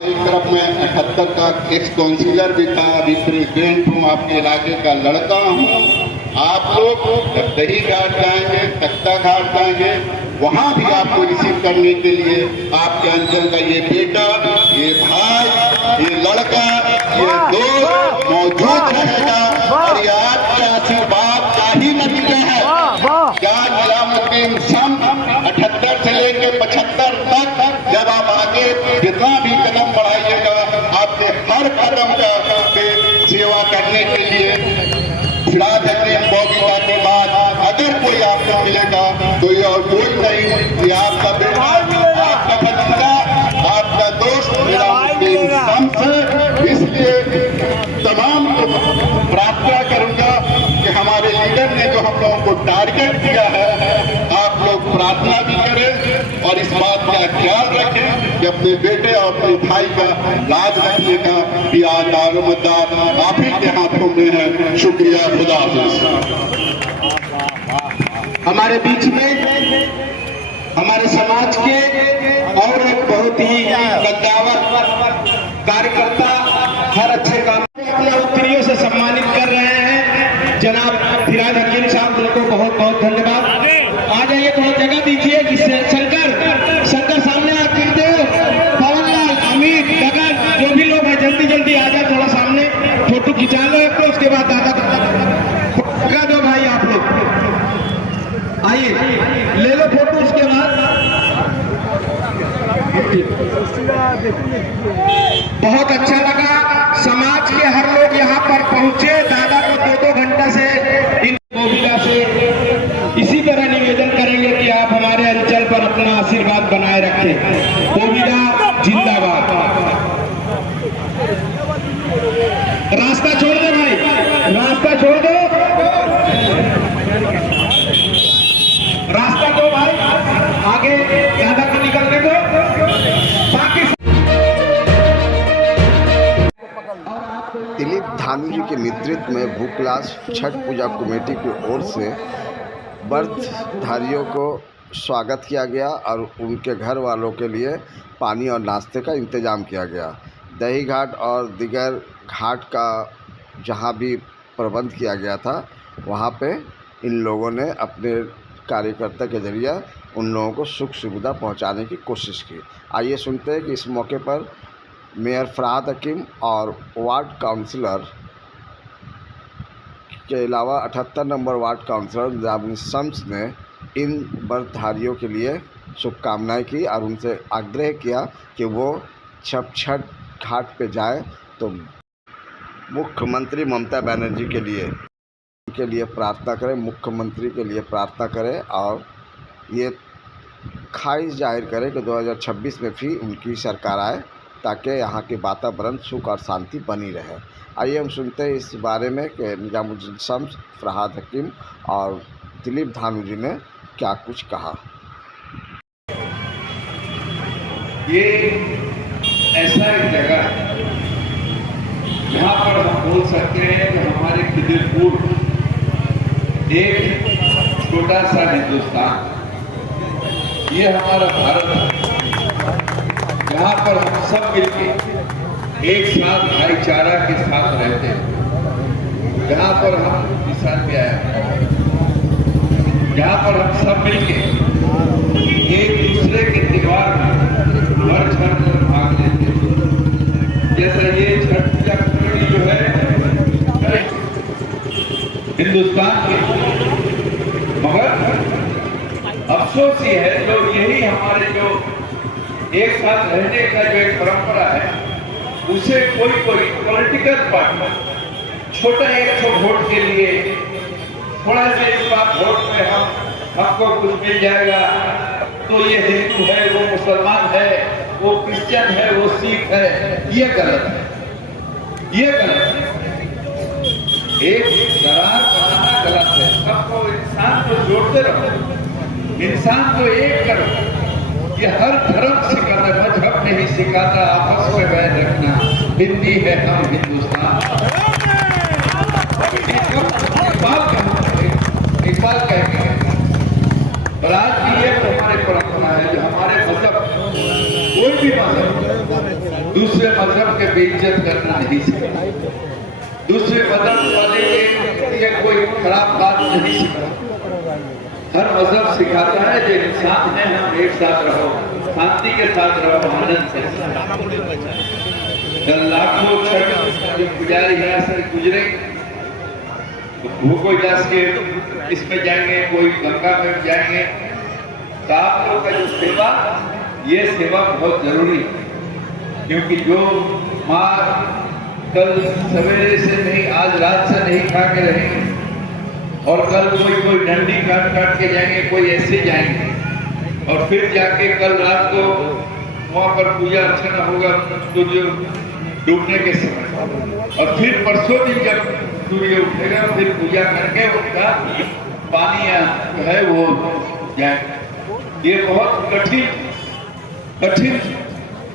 एक तरफ मैं 78 का एक्स काउंसिलर भी था, अभी प्रेसिडेंट हूँ, आपके इलाके का लड़का हूँ। आप लोग जब दही घाट जाएंगे, तख्ता घाट जाएंगे, वहाँ भी आपको रिसीव करने के लिए आपके अंचल का ये बेटा, ये भाई, ये लड़का, ये दोस्त मौजूद रहेगा। और ये आपके आशीर्वाद का ही नतीजा है। क्या निजामुद्दीन संघ 78 से लेकर 75 तक जब आप आगे जितना भी कदम बढ़ाइएगा, आपके हर कदम का सेवा करने के लिए फिराद हकीम बॉबीता के बाद अगर कोई आपको मिलेगा तो ये और कोई नहीं, ये आपका बेटा, आपका भतीजा, आपका दोस्त निजामुद्दीन संघ से। इसलिए तमाम प्रार्थना करूंगा कि हमारे लीडर ने जो हम लोगों को टारगेट दिया है, आप लोग प्रार्थना भी करें और इस बात का ख्याल रखें कि अपने बेटे और अपने भाई का लाज रखने का भी दारोमदार आप ही के हाथों में है। शुक्रिया, खुदा हाफिज। हमारे बीच में हमारे समाज के और एक बहुत ही कद्दावर कार्यकर्ता हर अच्छे काम अपने उत्तरियों से सम्मानित कर रहे हैं जनाब फिराद हकीम साहब, उनको बहुत बहुत धन्यवाद। आ जाइए, थोड़ा जगह दीजिए जिससे शंकर सामने आते हो, पवनलाल, अमित, गगन, जो भी लोग हैं जल्दी जल्दी आ जाए, थोड़ा सामने फोटो खिंचा लो एक, तो उसके बाद दादा दो भाई, आप लोग आइए ले लो फोटो, उसके बाद बहुत अच्छा लगा। समाज के हर लोग यहाँ पर पहुंचे, दादा को 2-2 घंटा से इन बॉबीता से इसी तरह निवेदन करेंगे कि आप हमारे अंचल पर अपना आशीर्वाद बनाए रखें। बॉबीता जिंदाबाद। रास्ता छोड़ दो भाई, रास्ता छोड़ दो, रास्ता दो भाई, आगे दादा को निकलने दो। दिलीप धानू जी के नेतृत्व में भूखलास छठ पूजा कमेटी की ओर से व्रतधारियों को स्वागत किया गया और उनके घर वालों के लिए पानी और नाश्ते का इंतज़ाम किया गया। दही घाट और दीगर घाट का जहां भी प्रबंध किया गया था, वहां पे इन लोगों ने अपने कार्यकर्ता के जरिए उन लोगों को सुख सुविधा पहुंचाने की कोशिश की। आइए सुनते हैं कि इस मौके पर मेयर फराद हकीम और वार्ड काउंसिलर के अलावा 78 number ward councillor Nizamuddin Shams ने इन व्रतधारियों के लिए शुभकामनाएं की और उनसे आग्रह किया कि वो जब छठ घाट पे जाए तो मुख्यमंत्री ममता बनर्जी के लिए प्रार्थना करें, मुख्यमंत्री के लिए प्रार्थना करें और ये ख्वाहिश जाहिर करें कि 2026 में भी उनकी सरकार आए ताकि यहाँ के वातावरण सुख और शांति बनी रहे। आइए हम सुनते हैं इस बारे में कि निजामुद्दीन शम्स, फराद हकीम और दिलीप धानू जी ने क्या कुछ कहा। ये ऐसा एक जगह है जहाँ पर हम बोल सकते हैं कि हमारे खिदिरपुर एक छोटा सा हिंदुस्तान, ये हमारा भारत है, जहाँ पर हम सब मिलके एक साथ भाईचारा के साथ रहते हैं, जहाँ पर हम किसान भी आया, जहाँ पर हम सब मिलके एक दूसरे के त्योहार में बढ़ चढ़ कर भाग लेते हैं। जैसा ये छठ पूजा कमेटी जो है हिंदुस्तान की, मगर अफसोस ये है जो यही हमारे जो एक साथ रहने का जो एक परंपरा है, उसे कोई पॉलिटिकल पार्टी छोटा एक वोट के लिए थोड़ा सा इस बात वोट में हमको कुछ मिल जाएगा तो ये हिंदू है, वो मुसलमान है, वो क्रिश्चियन है, वो सिख है, ये गलत है, ये गलत है। एक दरार बनाना गलत है। सबको इंसान को जोड़ते रहो, इंसान को एक करो। ये हर धर्म सिखाता है, मजहब नहीं सिखाता आपस में वैर रखना। हिंदी है, हम हिंदुस्तान। इकबाल कहेंगे बरात की ये हमारे परंपरा है, जो हमारे मतलब कोई भी मजहब दूसरे मजहब के बेइज्जत करना नहीं सिखाता, दूसरे मजहब वाले के कोई खराब बात नहीं सिखाता। हर मजहब सिखाता है जो इंसान है हम एक साथ रहो, शांति के साथ रहो, आनंद से। कल लाखों छठ पुजारी यहाँ से गुजरे, वो कोई 10 के इसमें जाएंगे, कोई गंगा में जाएंगे। तो आप लोग का जो सेवा, ये सेवा बहुत जरूरी है, क्योंकि जो माँ कल सवेरे से नहीं, आज रात से नहीं खा के रहेंगे, और कल कोई डंडी काट के जाएंगे, कोई ऐसे जाएंगे, और फिर जाके कल रात को वहाँ पर पूजा अर्चना होगा सूर्य डूबने के समय, और फिर परसों दिन जब सूर्य उठेगा फिर पूजा करके उनका पानी जो है वो जाएगा। ये बहुत कठिन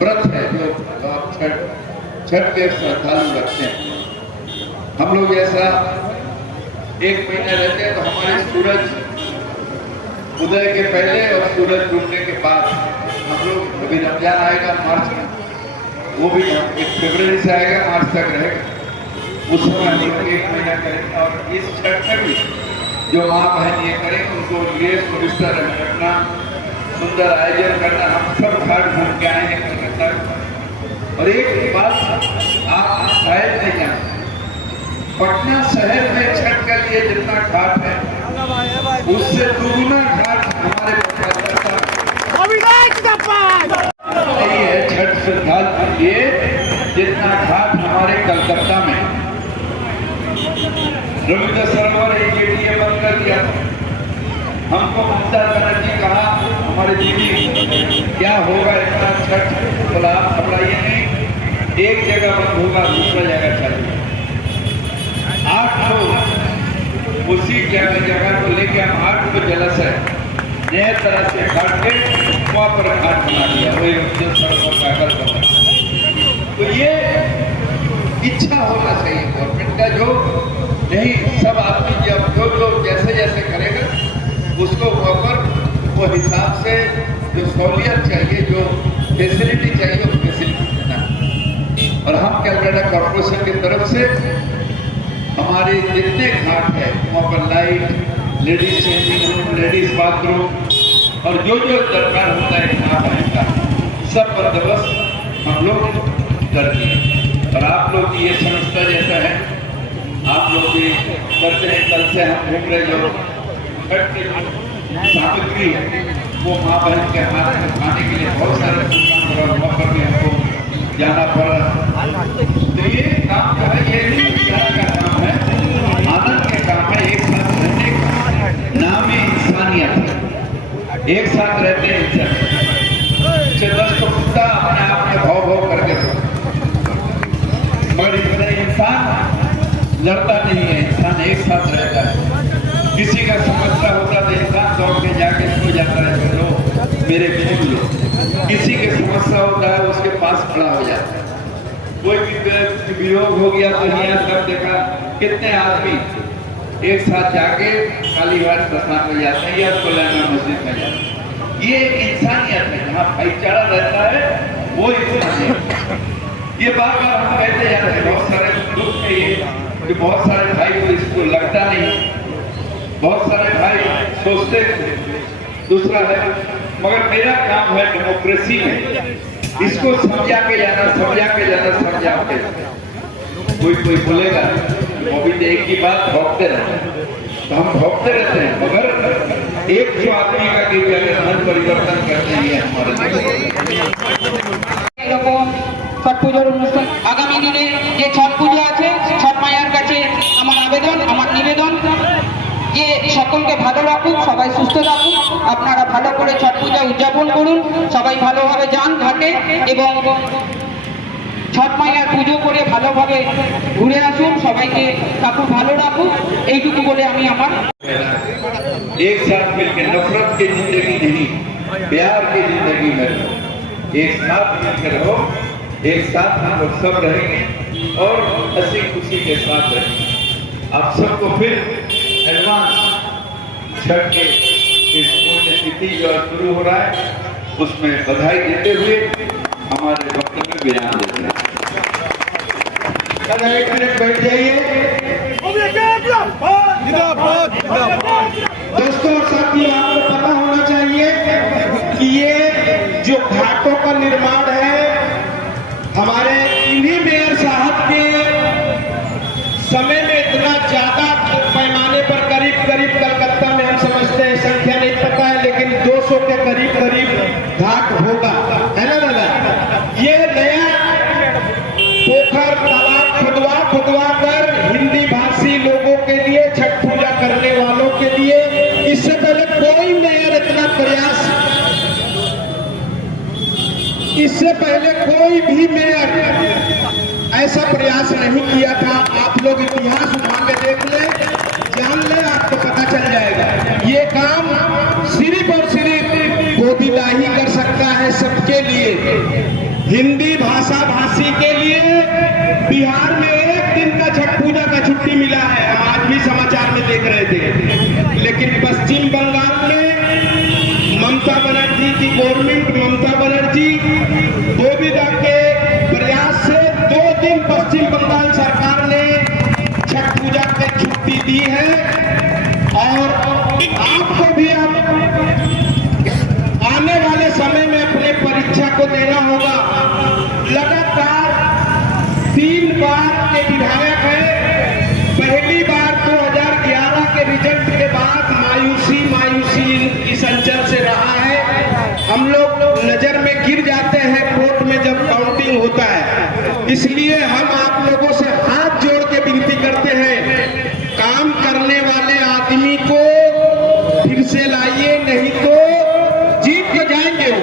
व्रत है जो आप छठ के श्रद्धालु रखते हैं। हम लोग ऐसा 1 महीना रहते हैं तो हमारे सूरज उदय के पहले और सूरज डूबने के बाद हम लोग, अभी रमजान आएगा मार्च में, वो भी 1 फरवरी से आएगा, मार्च तक रहेगा, उस समय हम लोग 1 महीना करेंगे। और इस छठ में भी जो माँ बहन ये करेंगे उनको लिए सुविधा रखना, सुंदर आयोजन करना। हम सब घाट घूम के आएंगे कलकत्ता। और एक बात आप शायद नहीं जानते, पटना शहर में छठ के लिए जितना घाट है उससे दुगुना घाट हमारे नहीं है छठ श्रद्धालु के लिए जितना घाट हमारे कलकत्ता में। रविंद्र सरोवर ये बंद कर दिया। हमको ममता बनर्जी कहा हमारे दीदी क्या होगा इतना छठ, बोला आप घबराइए नहीं, एक जगह बंद होगा दूसरा जगह चाहिए। 8 लोग उसी जगह को लेके हम 8 को जलाशय नए तरह से घाट के वहाँ पर घाट बना दिया, वही रविंद्र सरोवर कागज बना। तो ये इच्छा होना चाहिए गवर्नमेंट का, जो नहीं सब आदमी जब जो जैसे जैसे करेगा उसको ऊपर वो हिसाब से जो सहूलियत चाहिए, जो फैसिलिटी चाहिए वो फैसिलिटी देना। और हम कैलकाटा कॉर्पोरेशन की तरफ से हमारे जितने घाट है वहाँ पर light, ladies changing room, ladies bathroom और जो दरकार होता है यहाँ का सब बंदोबस्त हम लोग कर दिए। और आप लोग ये समझता जैसा है, आप लोग भी करते हैं। कल से हम घूम रहे जो सामग्री है वो माँ बहन के हाथ में खाने के लिए बहुत सारे प्रोग्राम वहाँ पर भी हमको जाना पड़ रहा। तो ये काम जो है ये का काम है, आनंद के काम है, एक साथ रहने का नाम ही इंसानियत है। एक साथ रहते हैं इंसान 10 को कुत्ता अपने आप में भाव करके, मगर इतना इंसान लड़ता नहीं है, इंसान एक साथ रहता है। किसी का समस्या होता है तो इंसान दौड़ के जाके सो जाता है, लो मेरे सुन लो। किसी की समस्या होता है उसके पास खड़ा हो जाता है। कोई भी वियोग हो गया तो यहाँ सब देखा कितने आदमी एक साथ जाके कालीघाट स्नान में जाते हैं या सोलैना मस्जिद में जाते हैं। ये इंसानियत है, जहाँ भाईचारा रहता है वो इंसानियत। ये बार बार हम कहते जाते हैं, बहुत सारे दुख में ये कि बहुत सारे भाई को इसको लगता नहीं, बहुत सारे भाई सोचते दूसरा है, मगर मेरा काम है डेमोक्रेसी में इसको समझा के जाना। कोई बोलेगा मोदी तो एक ही बात भोगते रहते, तो हम भोगते रहते हैं, मगर एक जो आदमी का कि मन परिवर्तन करते हैं हमारे छठ পুজোর অনুষ্ঠান আগামী দিনে যে ছট পূজা আছে, ছট মায়ের কাছে আমার আবেদন, আমার নিবেদন যে সকলকে ভালো রাখুক, সবাই সুস্থ থাকুক, আপনারা ভালো করে ছট পূজা উদযাপন করুন, সবাই ভালোভাবে যান ঘাটে এবং ছট মায়ের পুজো করে ভালোভাবে ঘুরে আসুন, সবাইকে ঠাকুর ভালো রাখুক, এইটুকু বলে আমি আমার एक साथ मिलकर नफरत की जिंदगी नहीं, प्यार की जिंदगी में एक साथ मिलकर रहो, एक साथ हम लोग सब रहेंगे और हंसी खुशी के साथ रहेंगे। आप सबको फिर एडवांस छठ के इस पुण्य तिथि जो शुरू हो रहा है उसमें बधाई देते हुए हमारे वक्त में बयान देते हैं। दादा एक मिनट बैठ जाइए। दोस्तों और साथियों, आपको पता होना चाहिए कि ये जो घाटों का निर्माण है हमारे इन्हीं मेयर साहब के समय में इतना ज्यादा पैमाने पर करीब कलकत्ता में हम समझते हैं, संख्या नहीं पता है, लेकिन 200 के करीब घाट होगा, है ना दादा। ये नया पोखर तालाब खुदवा कर हिंदी भाषी लोगों के लिए, छठ पूजा करने वालों के लिए, इससे पहले कोई मेयर इतना प्रयास, इससे पहले कोई भी मेयर ऐसा प्रयास नहीं किया था। आप लोग इतिहास उठा के देख ले, जान ले, आपको पता चल जाएगा। ये काम सिर्फ और सिर्फ गोदीला ही कर सकता है सबके लिए, हिंदी भाषा भाषी के लिए। बिहार में एक दिन का छठ पूजा का छुट्टी मिला है, हम आज भी समाचार में देख रहे थे। लेकिन पश्चिम बंगाल में ममता बनर्जी की गवर्नमेंट, ममता बनर्जी गोविंदा के प्रयास से 2 दिन पश्चिम बंगाल सरकार ने छठ पूजा की छुट्टी दी है। और आपको भी आने वाले समय में अपने परीक्षा को देना होगा। लगातार 3 बार के विधायक हैं। पहली बार 2011 के रिजल्ट के बाद मायूसी इस अंचल से रहा है। हम लोग नजर में गिर जाते हैं वोट में जब काउंटिंग होता है। इसलिए हम आप लोगों से हाथ जोड़ के विनती करते हैं, काम करने वाले आदमी को फिर से लाइए, नहीं तो जीत के जाएंगे वो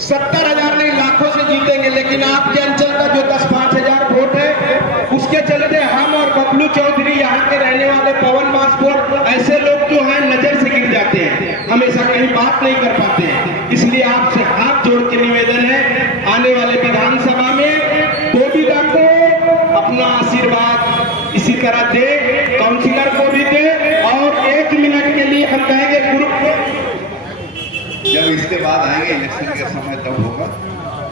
70,000 नहीं लाखों से जीतेंगे। लेकिन आपके अंचल का जो 10-5 हजार वोट है, उसके चलते हम और बबलू चौधरी, यहाँ के रहने वाले पवन मास्टर, ऐसे लोग जो हैं नजर से गिर जाते हैं, हमेशा कहीं बात नहीं कर पाते हैं। इसलिए आपसे हाथ जोड़ के निवेदन है, आने वाले विधानसभा में गोविंदा को अपना आशीर्वाद इसी तरह दे, काउंसिलर को भी दे। और 1 मिनट के लिए हम कहेंगे ग्रुप को, जब इसके बाद आएंगे इलेक्शन के समय तब होगा।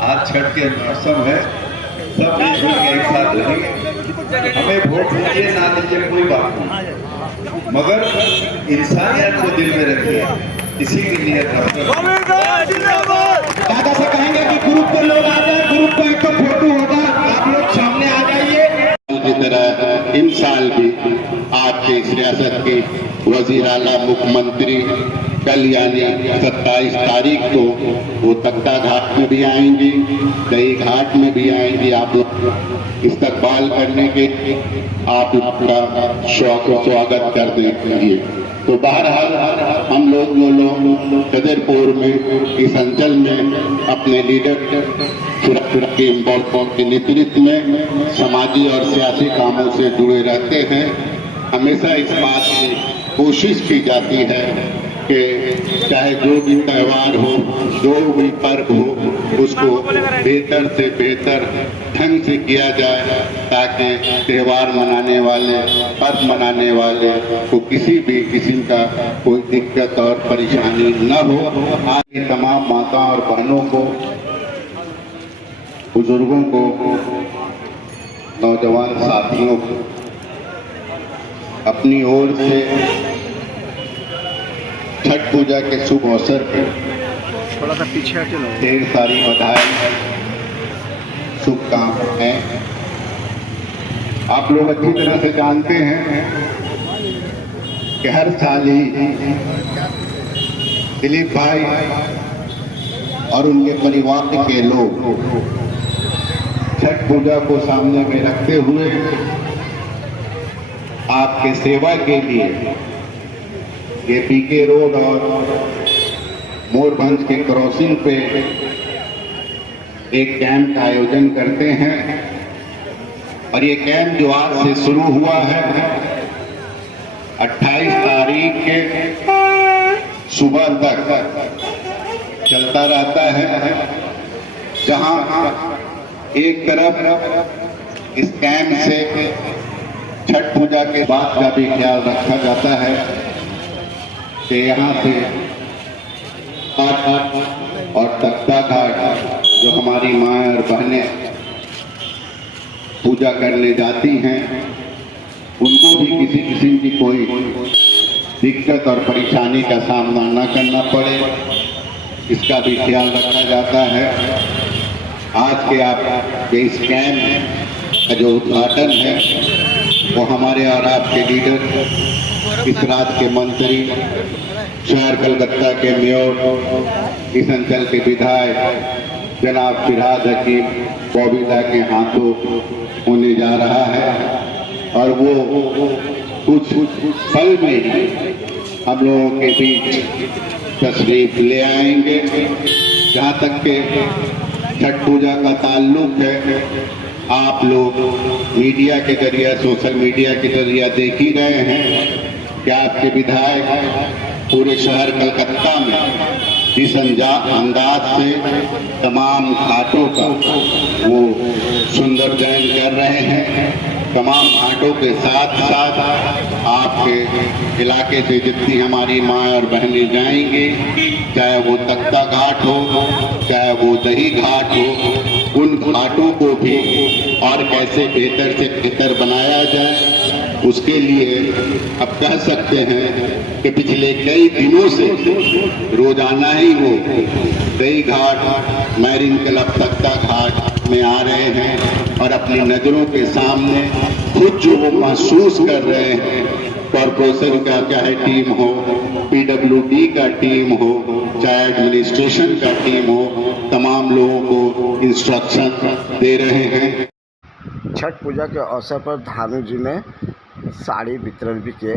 आज छठ के मौसम है, सब मिलजुल के एक साथ रहेंगे। हमें वोट दीजिए ना दीजिए कोई बात नहीं, मगर इंसानियत को दिल में रखिए, इसी के लिए दादा से कहेंगे कि ग्रुप के लोग आ जाए, ग्रुप का एक तो फोटो होगा, आप लोग सामने आ जाइए। की तरह इन साल भी आपके सियासत के वजीर आला मुख्यमंत्री कल यानी 27 तारीख को वो तख्ता घाट में भी आएंगी, दही घाट में भी आएंगी। आप लोग इस्तकबाल करने के आप लोग का स्वागत कर देंगे। तो बहरहाल हम लोग जो लोग कदरपुर में इस अंचल में अपने लीडर के नेतृत्व में सामाजिक और सियासी कामों से जुड़े रहते हैं, हमेशा इस बात की कोशिश की जाती है कि चाहे जो भी त्यौहार हो, जो भी पर्व हो, उसको बेहतर से बेहतर ढंग से किया जाए, ताकि त्यौहार मनाने वाले, पर्व मनाने वाले को किसी भी किस्म का कोई दिक्कत और परेशानी न हो। आज की तमाम माताओं और बहनों को, बुजुर्गों को, नौजवान साथियों को अपनी ओर से छठ पूजा के शुभ अवसर पर थोड़ा सा पीछे हटे लो। ढेर सारी बधाई, शुभकामनाएं। आप लोग अच्छी तरह से जानते हैं कि हर साल ही दिलीप भाई और उनके परिवार के लोग छठ पूजा को सामने में रखते हुए आपके सेवा के लिए ये पीके रोड और मोरभंज के क्रॉसिंग पे एक कैंप का आयोजन करते हैं। और ये कैंप जो आज से शुरू हुआ है, 28 तारीख के सुबह तक चलता रहता है, जहां एक तरफ इस कैंप से छठ पूजा के बाद का भी ख्याल रखा जाता है कि यहाँ से और तख्ता घाट जो हमारी माँ और बहनें पूजा करने जाती हैं उनको भी किसी किस्म की कोई दिक्कत और परेशानी का सामना न करना पड़े, इसका भी ख्याल रखा जाता है। आज के आपके इस कैंप का जो उद्घाटन है वो हमारे और आपके लीडर, इस राज्य के मंत्री, शहर कलकत्ता के मेयर, इस अंचल के विधायक जनाब फिरहाद हकीम बॉबीदा के हाथों होने जा रहा है और वो कुछ पल में ही हम लोगों के बीच तशरीफ ले आएंगे। जहाँ तक के छठ पूजा का ताल्लुक है, आप लोग मीडिया के जरिए, सोशल मीडिया के जरिए देख ही रहे हैं कि आपके विधायक पूरे शहर कलकत्ता में जिस अंदाज से तमाम घाटों का वो सुंदर चयन कर रहे हैं। तमाम घाटों के साथ साथ आपके इलाके से जितनी हमारी माँ और बहनें जाएंगी, चाहे वो तख्ता घाट हो, चाहे वो दही घाट हो, उन घाटों को भी और कैसे बेहतर से बेहतर बनाया जाए, उसके लिए अब कह सकते हैं कि पिछले कई दिनों से रोजाना ही वो दही घाट, मैरिन क्लब तख्ता घाट में आ रहे हैं और अपनी नज़रों के सामने खुद जो वो महसूस कर रहे हैं, कॉरपोरेशन का चाहे टीम हो, पीडब्ल्यूडी का टीम हो, चाहे एडमिनिस्ट्रेशन का टीम हो, तमाम लोगों को इंस्ट्रक्शन दे रहे हैं। छठ पूजा के अवसर पर धानु जी ने साड़ी वितरण भी किए।